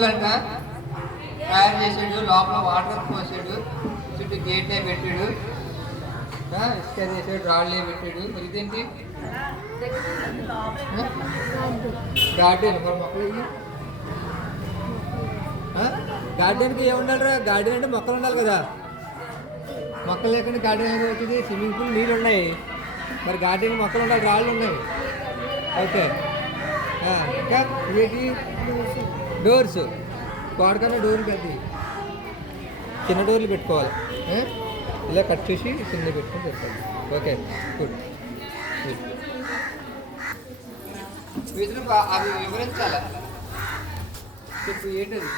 Pool అంట తయారు చేసాడు, లోపల వాటర్ పోసాడు, చుట్టూ గేట్లే పెట్టాడు, ఇసుక చేసాడు, రాళ్ళే పెట్టాడు. మరి ఇదేంటి గార్డెన్. మరి మొక్కలు గార్డెన్కి ఏముండాలిరా? గార్డెన్ అంటే మొక్కలు ఉండాలి కదా. మొక్కలు లేకుండా గార్డెన్ ఏదో వచ్చింది. స్విమ్మింగ్ పూల్ నీళ్ళు ఉన్నాయి, మరి గార్డెన్ మొక్కలు ఉండాలి, రాళ్ళు ఉన్నాయి. ఓకే, ఇంకా ఇవేంటి? డోర్స్. గోడకన్నా డోర్లు పెద్ద, చిన్న డోర్లు పెట్టుకోవాలి. ఇలా కట్ చేసి చిన్న పెట్టుకొని పెట్టాలి. Okay, good. వీటిని అవి వివరించాలి. చెప్పు, ఏంటది?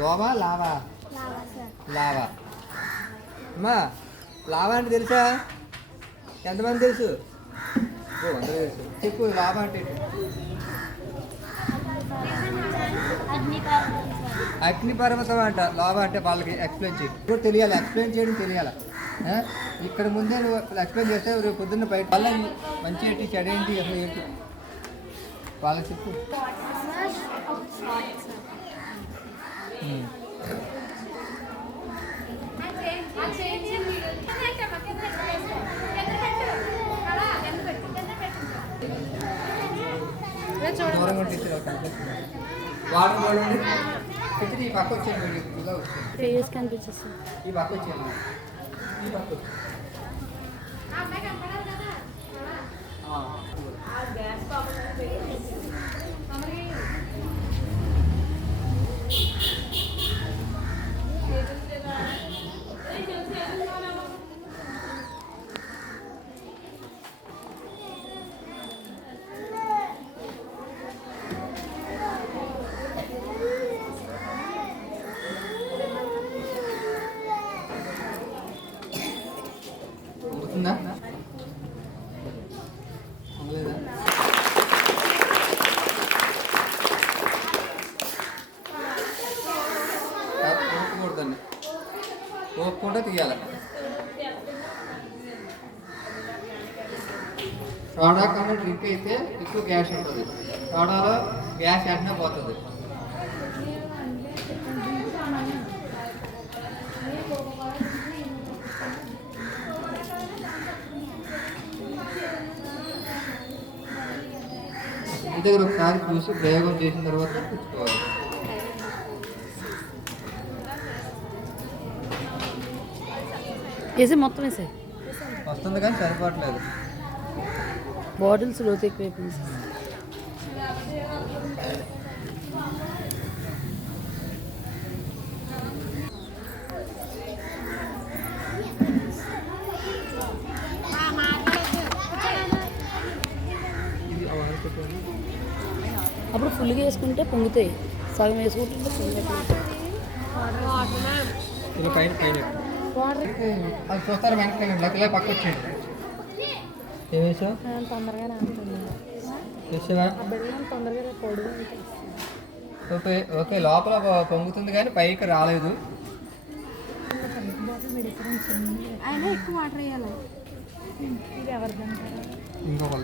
లోవా లావా? లావా. అమ్మా, లావా అంటే తెలుసా? ఎంతమంది తెలుసు? అందరూ తెలుసు. చెప్పు, లావా అంటే అగ్నిపర్వతం అంట. లావా అంటే వాళ్ళకి ఎక్స్ప్లెయిన్ చేయి. ఇప్పుడు తెలియాలి, ఎక్స్ప్లెయిన్ చేయడం తెలియాలి. ఇక్కడ ముందే నువ్వు ఎక్స్ప్లెయిన్ చేస్తే రేపు పొద్దున్న బయట వాళ్ళని మంచి ఏంటి చెడు ఏంటి అసలు ఏంటి వాళ్ళకి చెప్పు. దూరంగా వాటర్ చూడండి. ఈ పక్క వచ్చేయండి, ఈ పక్క వచ్చేయండి, ఈ పక్క ఉంటుందా? లేదా? ఓపుకూడదండి, ఓపుకుంటే తీయాలి. సోడా కన్నా డ్రింక్ అయితే ఎక్కువ గ్యాస్ ఉంటుంది. సోడాలో గ్యాస్ వెంటనే పోతుంది. ఇంటి దగ్గర ఒకసారి చూసి ప్రయోగం చేసిన తర్వాత తెచ్చుకోవాలి. వేసే మొత్తం వేసే వస్తుంది కానీ సరిపోవట్లేదు. బాటిల్స్ లోతు ఎక్కువైపోయింది. అప్పుడు ఫుల్గా వేసుకుంటే పొంగుతాయి, సగం వేసుకుంటే ఇలా పైన పైన అది చూస్తారు. వెనక్కి ఇలా పక్క వచ్చేయండి. ఏమేసా తొందరగా ఓకే, ఓకే. లోపల పొంగుతుంది కానీ పైకి రాలేదు. ఎక్కువ వాటర్ వేయాలి. ఇది ఎవరిదంటారా? ఇంకొక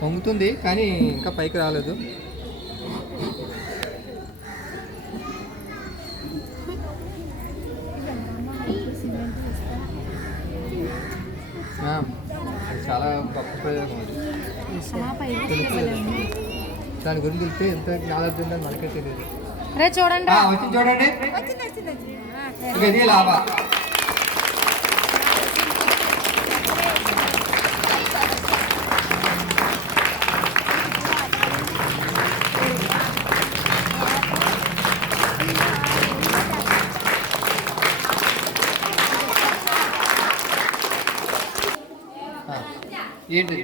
పొంగుతుంది కానీ ఇంకా పైకి రాలేదు. చాలా గొప్ప ప్రయోగం అది. దాని గురించి తెలిస్తే ఎంత నాలెడ్జ్ ఉందని మనకే తెలియదు. చూడండి, వచ్చింది చూడండి. ఇది లాభా. ఏంటి?